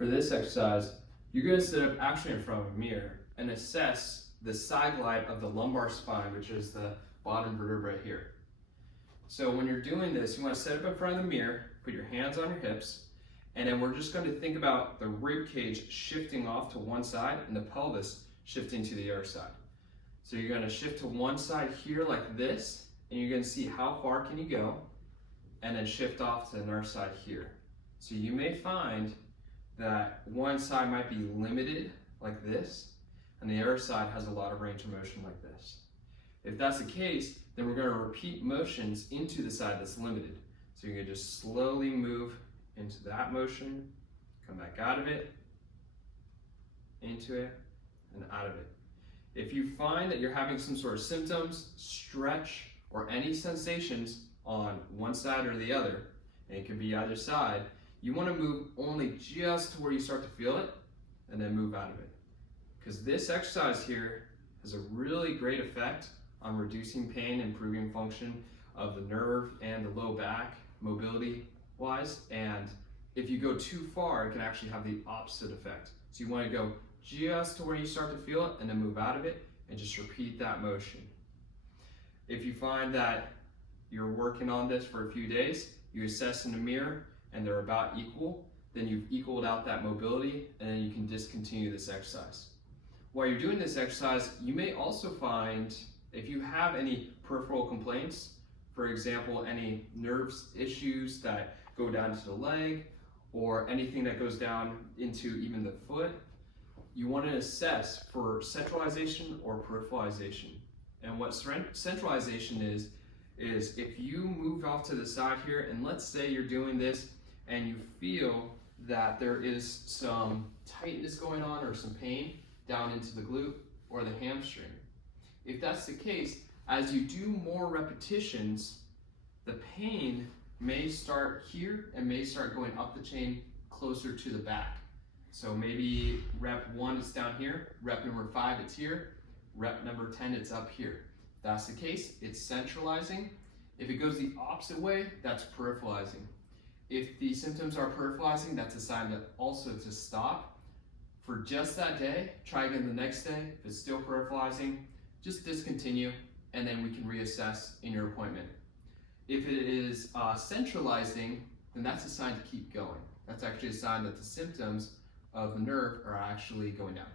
For this exercise, you're going to sit up actually in front of a mirror and assess the side glide of the lumbar spine, which is the bottom vertebra here. So when you're doing this, you want to sit up in front of the mirror, put your hands on your hips, and then we're just going to think about the rib cage shifting off to one side and the pelvis shifting to the other side. So you're going to shift to one side here like this, and you're going to see how far can you go, and then shift off to another side here. So you may find that one side might be limited like this, and the other side has a lot of range of motion like this. If that's the case, then we're going to repeat motions into the side that's limited. So you're going to just slowly move into that motion, come back out of it, into it, and out of it. If you find that you're having some sort of symptoms, stretch, or any sensations on one side or the other, and it could be either side, you want to move only just to where you start to feel it, and then move out of it. Because this exercise here has a really great effect on reducing pain, improving function of the nerve and the low back, mobility wise. And if you go too far, it can actually have the opposite effect. So you want to go just to where you start to feel it and then move out of it and just repeat that motion. If you find that you're working on this for a few days, you assess in the mirror and they're about equal, then you've equaled out that mobility and then you can discontinue this exercise. While you're doing this exercise, you may also find if you have any peripheral complaints, for example, any nerves issues that go down to the leg or anything that goes down into even the foot, you want to assess for centralization or peripheralization. And what centralization is if you move off to the side here, and let's say you're doing this and you feel that there is some tightness going on or some pain down into the glute or the hamstring. If that's the case, as you do more repetitions, the pain may start here and may start going up the chain closer to the back. So maybe rep 1 is down here, rep number 5 it's here, rep number 10 it's up here. If that's the case, it's centralizing. If it goes the opposite way, that's peripheralizing. If the symptoms are peripheralizing, that's a sign that also to stop. For just that day, try again the next day. If it's still peripheralizing, just discontinue, and then we can reassess in your appointment. If it is centralizing, then that's a sign to keep going. That's actually a sign that the symptoms of the nerve are actually going down.